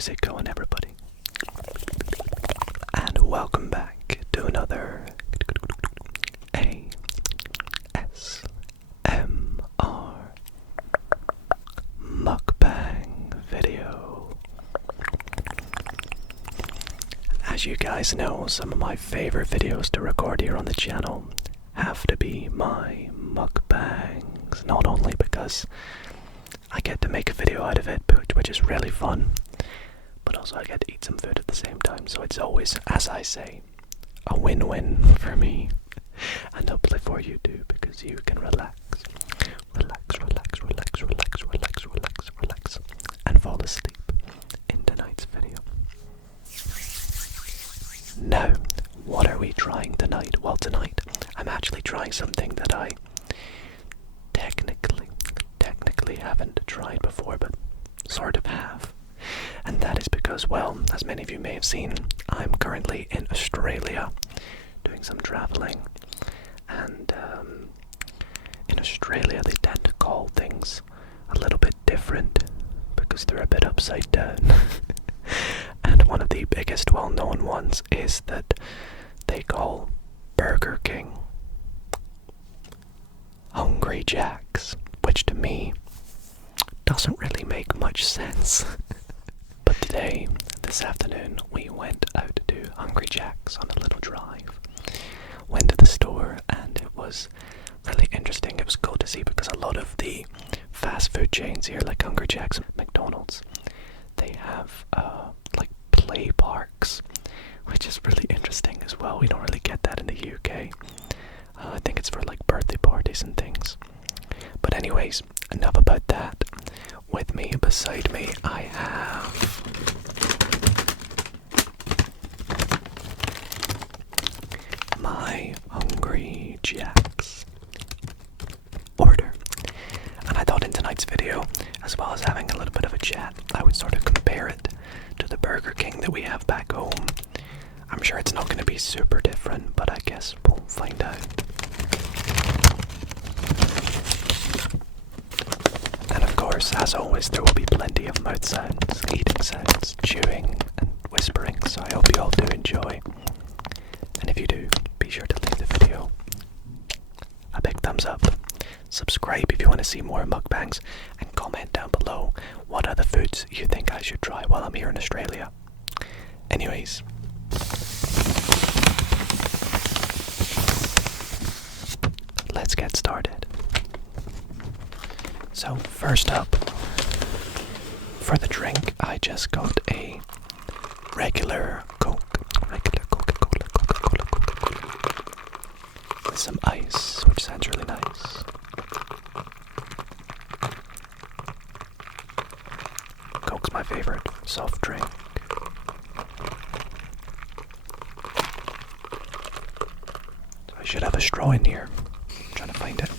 How's it going, everybody? And welcome back to another ASMR mukbang video. As you guys know, some of my favorite videos to record here on the channel have to be my mukbangs, not only because I get to make a video out of it, which is really fun, but also I get to eat some food at the same time, so it's always, as I say, a win-win for me, and hopefully for you too, because you can relax, and fall asleep in tonight's video. Now, what are we trying tonight? Well, tonight, I'm actually trying something that I technically haven't tried before, but sort of have. And that is because, well, as many of you may have seen, I'm currently in Australia doing some traveling. And in Australia, they tend to call things a little bit different because they're a bit upside down. And one of the biggest well-known ones is that they call Burger King Hungry Jacks, which to me doesn't really make much sense. But today, this afternoon, we went out to Hungry Jack's on a little drive. Went to the store, and it was really interesting. It was cool to see because a lot of the fast food chains here, like Hungry Jack's and McDonald's, they have like play parks, which is really interesting as well. We don't really get that in the UK. I think it's for like birthday parties and things. But anyways, enough about that. With me, beside me, I have my Hungry Jack's order. And I thought in tonight's video, as well as having a little bit of a chat, I would sort of compare it to the Burger King that we have back home. I'm sure it's not going to be super different, but I guess we'll find out. And of course, as always, there will be plenty of mouth sounds, eating sounds, chewing and whispering, so I hope you all do enjoy. And if you do, be sure to leave the video a big thumbs up. Subscribe if you want to see more mukbangs, and comment down below what other foods you think I should try while I'm here in Australia. Anyways, let's get started. So first up, for the drink, I just got a regular Coca-Cola, with some ice, which sounds really nice. Coke's my favorite soft drink. So I should have a straw in here. I'm trying to find it.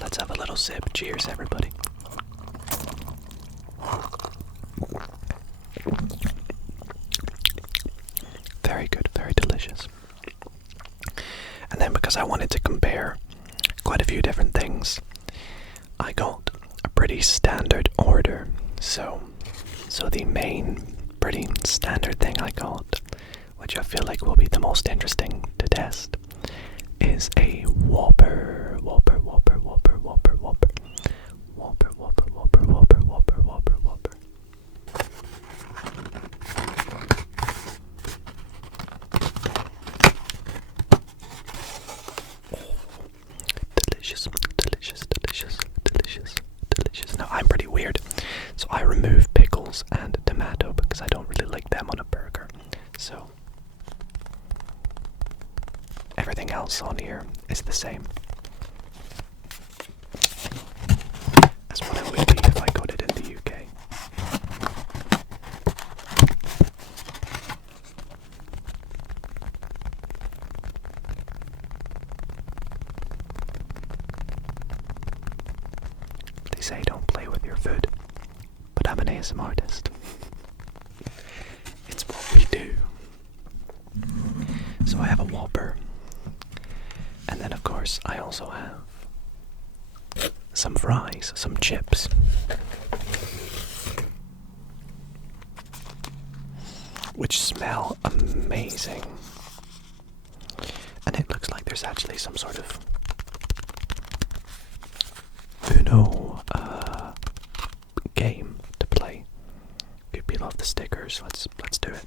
Let's have a little sip. Cheers, everybody. Very good, very delicious. And then because I wanted to compare quite a few different things, I got a pretty standard order. So the main pretty standard thing I got, which I feel like will be the most interesting to test, is a Whopper. Delicious. Now, I'm pretty weird, so I remove pickles and tomato because I don't really like them on a burger. So everything else on here is the same as what it would be if I got it in the UK. They say don't play with your food, but I'm an ASMR artist. It's more So I have a Whopper. And then of course I also have some fries, some chips. Which smell amazing. And it looks like there's actually some sort of Uno game to play. You peel off the stickers. Let's do it.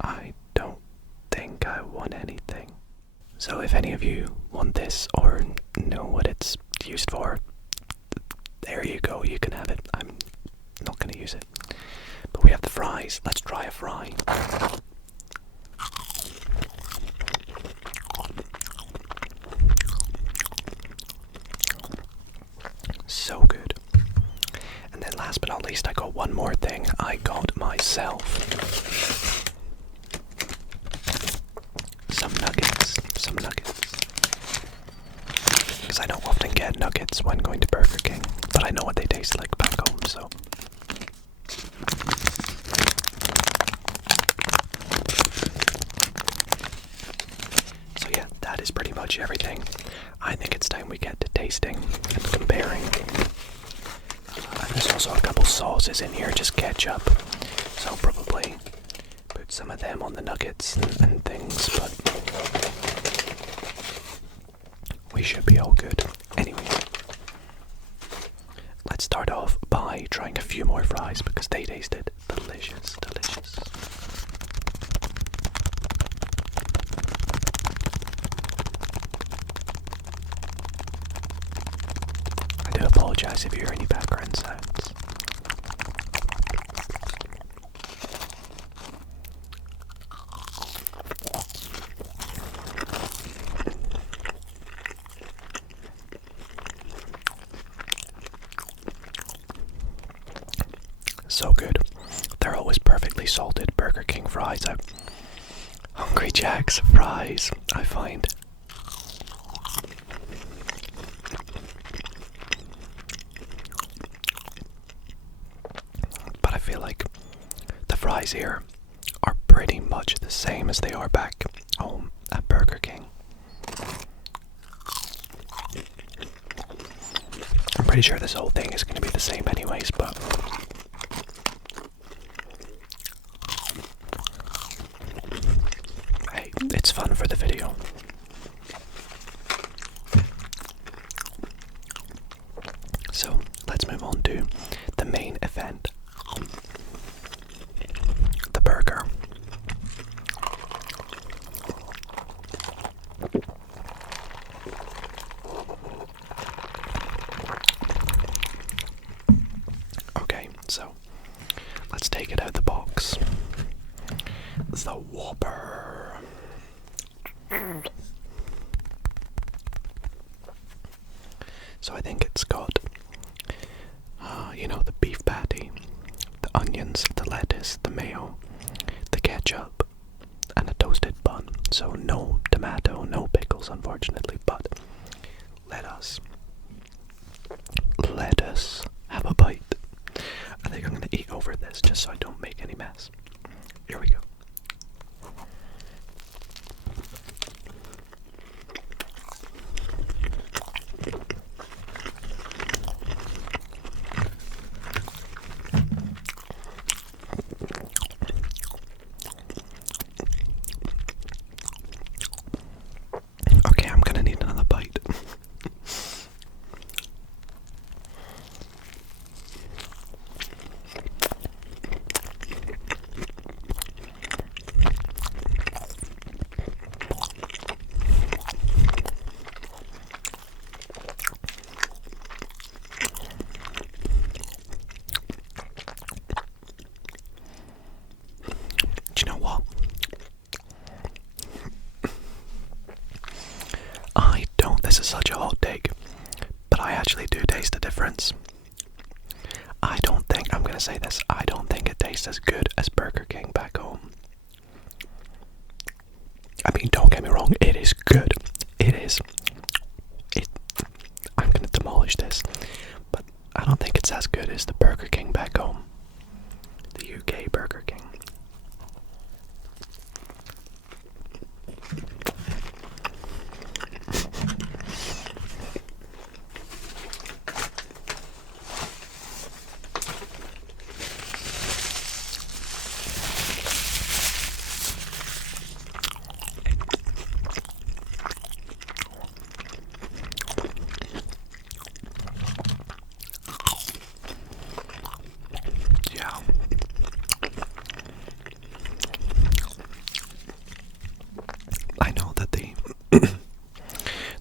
I don't think I want anything. So if any of you want this or know what it's used for, there you go, you can have it. I'm not going to use it. But we have the fries. Let's try a fry. So good. And then last but not least, I got one more thing. I got myself some nuggets. Because I don't often get nuggets when going to Burger King, but I know what they taste like back home, so. So yeah, that is pretty much everything. I think it's time we get to tasting and comparing. There's also a couple sauces in here, just ketchup, so I'll probably put some of them on the nuggets and things, but we should be all good. Anyway, let's start off by trying a few more fries because they tasted delicious. I do apologize if you hear any background sounds. So good. They're always perfectly salted Burger King fries. Hungry Jack's fries, I find. But I feel like the fries here are pretty much the same as they are back home at Burger King. I'm pretty sure this whole thing is going to be the same anyways, but hey, it's fun for the video. So let's move on to the main event. The burger. Okay, so let's take it out of the box. The Whopper. So I think it's got, the beef patty, the onions, the lettuce, the mayo, the ketchup, and a toasted bun. So no tomato, no pickles, unfortunately, but let us have a bite. I think I'm going to eat over this just so I don't make any mess. Here we go. Okay, I'm gonna need another bite. Do you know what? This is such a hot take, but I actually do taste a difference. I don't think it tastes as good as Burger King back home. I mean, don't get me wrong, it is good. It is. I'm gonna demolish this, but I don't think it's as good as the Burger King back home. The UK Burger King.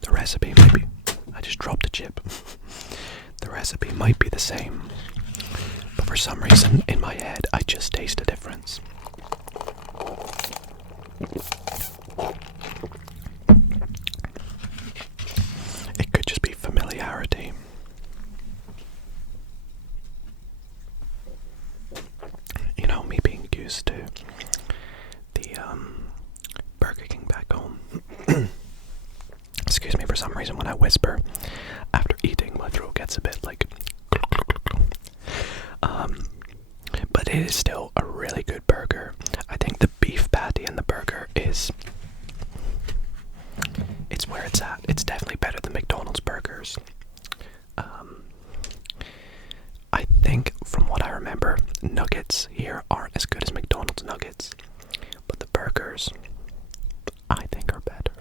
Recipe might be, I just dropped a chip. The recipe might be the same, but for some reason in my head I just taste a difference. It could just be familiarity. You know, me being used to the Burger King back home. Excuse me, for some reason when I whisper after eating, my throat gets a bit like... But it is still a really good burger. I think the beef patty in the burger is... It's where it's at. It's definitely better than McDonald's burgers. I think, from what I remember, nuggets here aren't as good as McDonald's nuggets. But the burgers, I think, are better.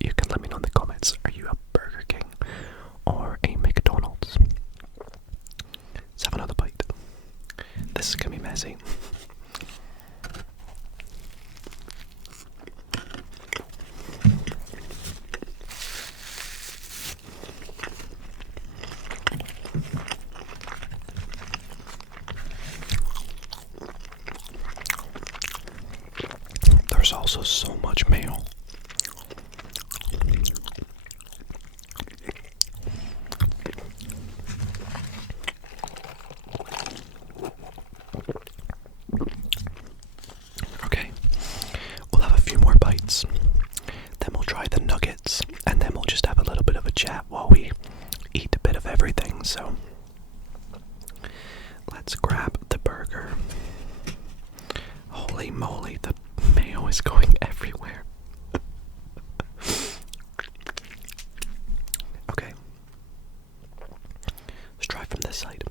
You can let me know in the comments, are you a Burger King or a McDonald's? Let's have another bite. This is gonna be messy. There's also so much mayo. Then we'll try the nuggets, and then we'll just have a little bit of a chat while we eat a bit of everything. So let's grab the burger. Holy moly, the mayo is going everywhere. Okay, let's try from this side.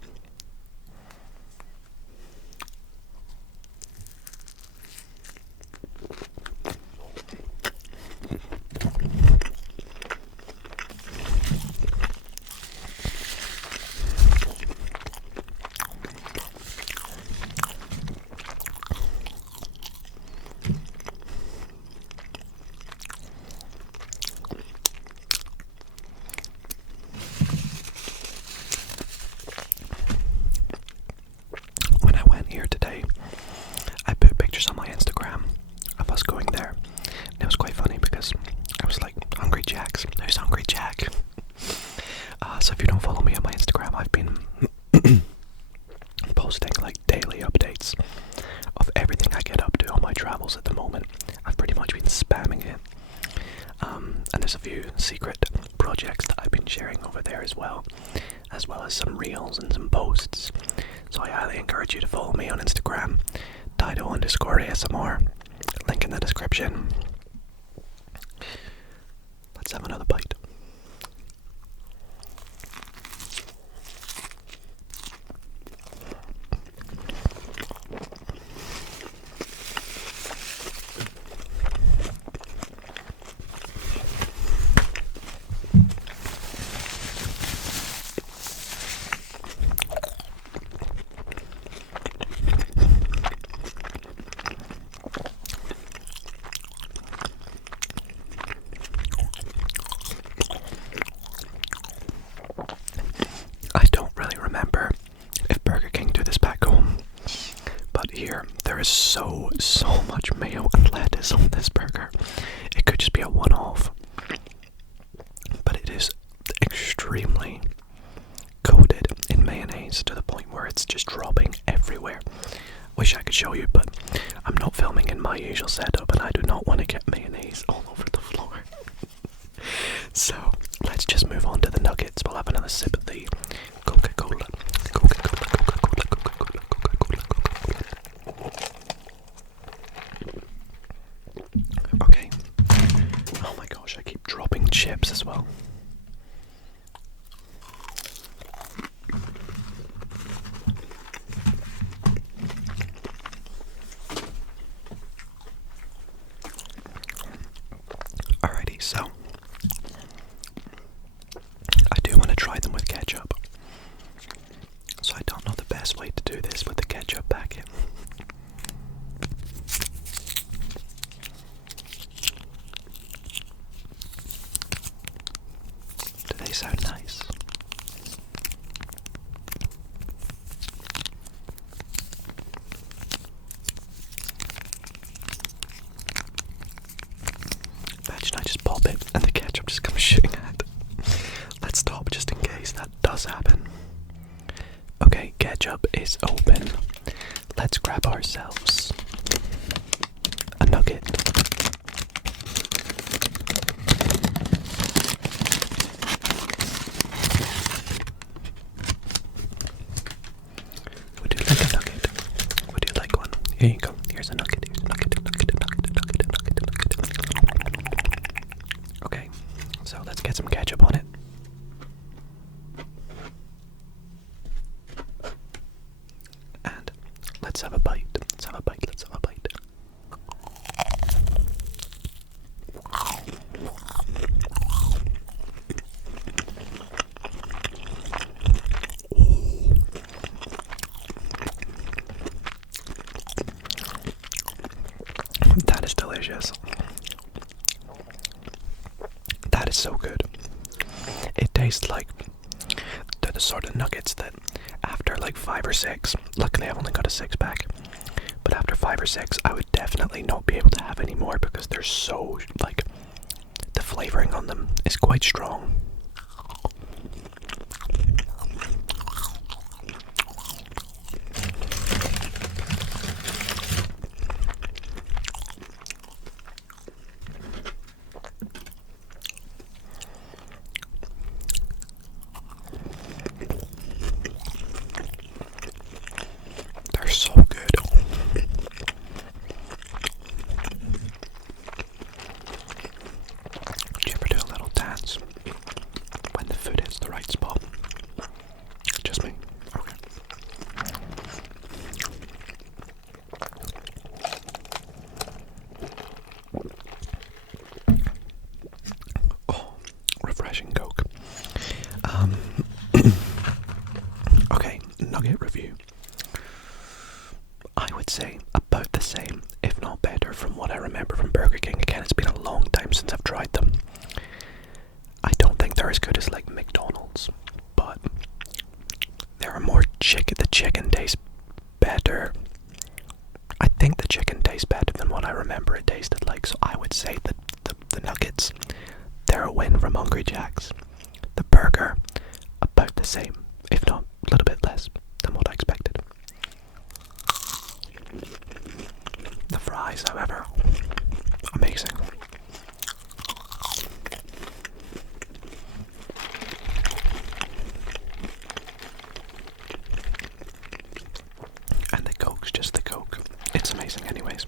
Here today, I put pictures on my Instagram of us going there, and it was quite funny because I was like, Hungry Jack's, who's Hungry Jack? So if you don't follow me on my Instagram, I've been posting like daily updates of everything I get up to on my travels at the moment. I've pretty much been spamming it, and there's a few secret projects that I've been sharing over there as well as some reels and some posts. So I highly encourage you to follow me on Instagram, Dido_ASMR, link in the description. Let's have another bite. There is so much mayo and lettuce on this burger. It could just be a one-off, but it is extremely coated in mayonnaise to the point where it's just dropping everywhere. Wish I could show you, but I'm not filming in my usual setup and I do not want to get mayonnaise all over the floor. So let's just move on to the nuggets. We'll have another sip of the Coca-Cola. chips as well. Alrighty, so I do want to try them with ketchup. So I don't know the best way to do this with the ketchup packet. Do they sound nice? Imagine I just pop it and the ketchup just comes shooting out. Let's stop just in case that does happen. Okay, ketchup is open. Let's grab ourselves a nugget. Would you like a nugget? Would you like one? Here you go. Here's a nugget. Here's a nugget. Okay, so let's get some ketchup on it. And let's have a bite. Let's have a bite. Let's have a bite. That is delicious. That is so good. It tastes like they're the sort of nuggets that after like 5 or 6, luckily I've only got a 6-pack, but after 5 or 6 I would definitely not be able to have any more because they're so, like, the flavouring on them is quite strong. They're so good. Do you ever do a little dance when the food hits the right spot? Just me? Okay. Oh, refreshing Coke. Okay, nugget review. I would say about the same, if not better, from what I remember from Burger King. Again, it's been a long time since I've tried them. I don't think they're as good as like McDonald's, but there are more chicken. The chicken tastes better. I think the chicken tastes better than what I remember it tasted like. So I would say that the nuggets, they're a win from Hungry Jack's. The burger, about the same, if not a little bit less than what I expected. The fries, however, amazing. And the Coke's just the Coke. It's amazing anyways.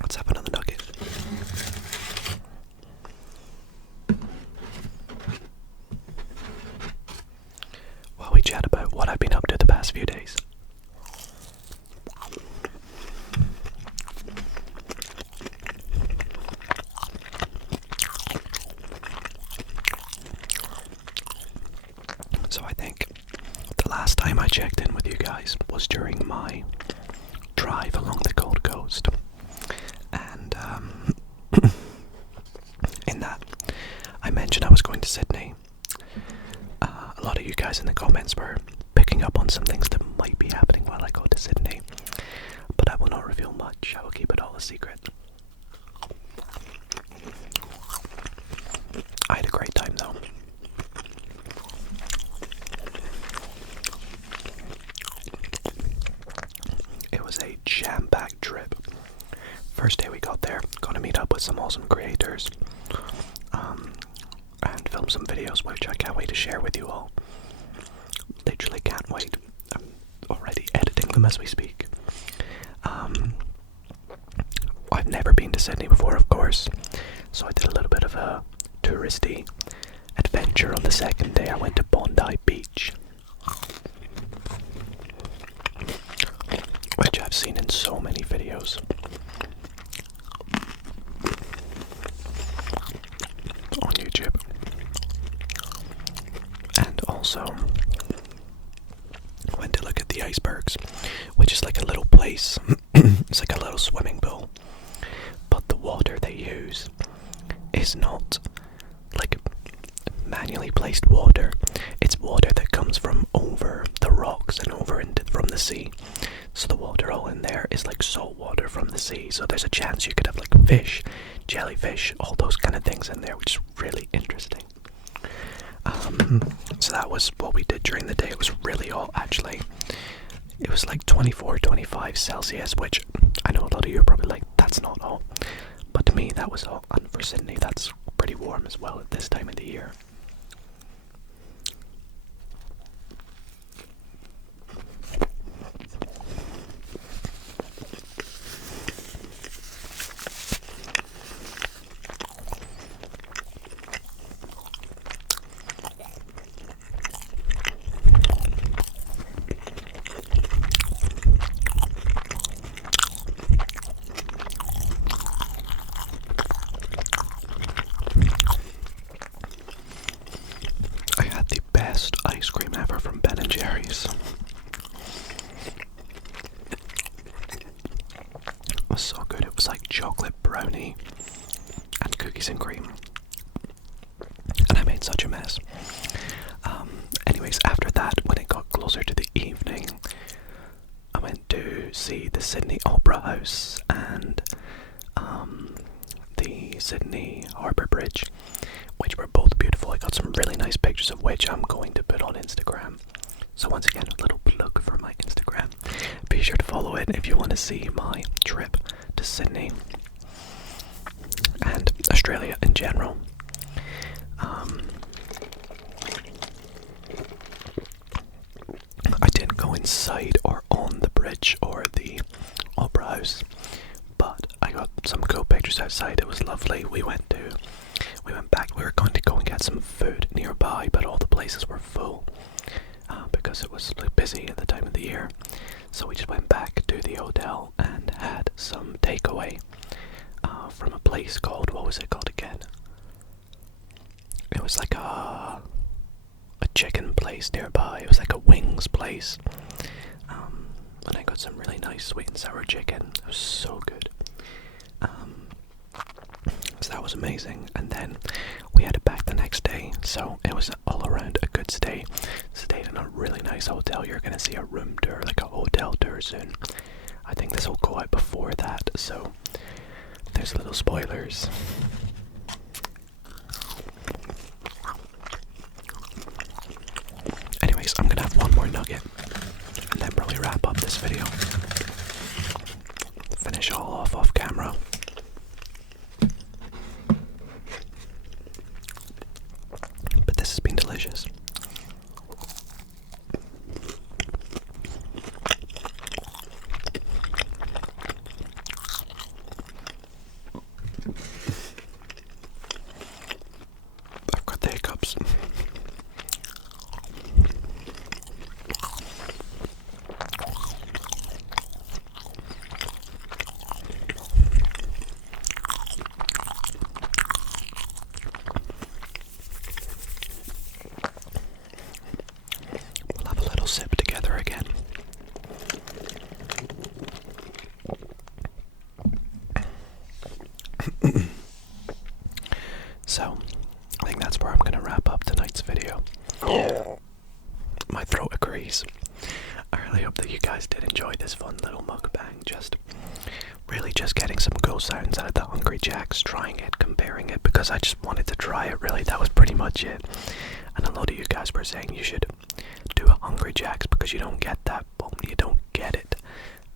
Let's have another nugget. While we chat about what I've been up to the past few days. So I think the last time I checked in with you guys was during my drive along the Gold Coast. And in that, I mentioned I was going to Sydney. A lot of you guys in the comments were picking up on some things that might be happening while I go to Sydney, but I will not reveal much. I will keep it all a secret. I had a great time though. It was a jam-packed trip. First day we got there, got to meet up with some awesome creators, and film some videos which I can't wait to share with you all. Literally can't wait. I'm already editing them as we speak. I Sydney before, of course, so I did a little bit of a touristy adventure. On the second day I went to Bondi Beach, which I've seen in so many videos on YouTube. And also went to look at the icebergs, which is like a little place. It's like a little swimming pool, but the water they use is not like manually placed water. It's water that comes from over the rocks and over into from the sea. So the water all in there is like salt water from the sea. So there's a chance you could have like fish, jellyfish, all those kind of things in there, which is really interesting. So that was what we did during the day. It was really hot, actually. It was like 24, 25 Celsius, which I know a lot of you are probably like, that's not hot. But to me, that was hot. And for Sydney, that's pretty warm as well at this time of the year. Ice cream ever from Ben and Jerry's. It was so good. It was like chocolate brownie and cookies and cream, and I made such a mess. Anyways, after that, when it got closer to the evening, I went to see the Sydney Opera House and the Sydney Harbour Bridge, which were both beautiful. I got some really nice pictures of which I'm going to put on Instagram. So once again, a little plug for my Instagram. Be sure to follow it if you want to see my trip to Sydney and Australia in general. I didn't go inside or on the bridge or the Opera House, but I got some cool pictures outside. It was lovely. We went back. We were going to go and get some food nearby, but all the places were full because it was like, busy at the time of the year. So we just went back to the hotel and had some takeaway from a place called, what was it called again? It was like a chicken place nearby. It was like a wings place. And I got some really nice sweet and sour chicken. It was so good. So that was amazing. And then we headed back the next day. So it was all around a good stay. Stayed in a really nice hotel. You're going to see a room tour, like a hotel tour soon. I think this will go out before that. So there's little spoilers. Anyways, I'm going to have one more nugget and then probably wrap up this video. Finish all off camera. But this has been delicious. I've got the hiccups. We'll have a little sip together again. So, I think that's where I'm going to wrap up tonight's video. My throat agrees. I really hope that you guys did enjoy this fun little mukbang. Just getting some cool sounds out of the Hungry Jacks, trying it, comparing it, because I just wanted to try it, really. That was pretty much it. And a lot of you guys were saying you should do a Hungry Jacks because you don't get that. Well, you don't get it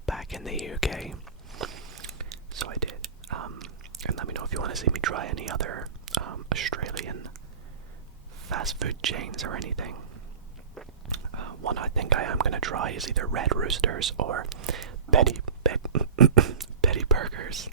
back in the UK. So I did. And let me know if you want to see me try any other Australian fast food chains or anything. One I think I am going to try is either Red Roosters or Betty Burgers,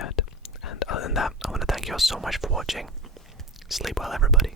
head. And other than that, I want to thank you all so much for watching. Sleep well, everybody.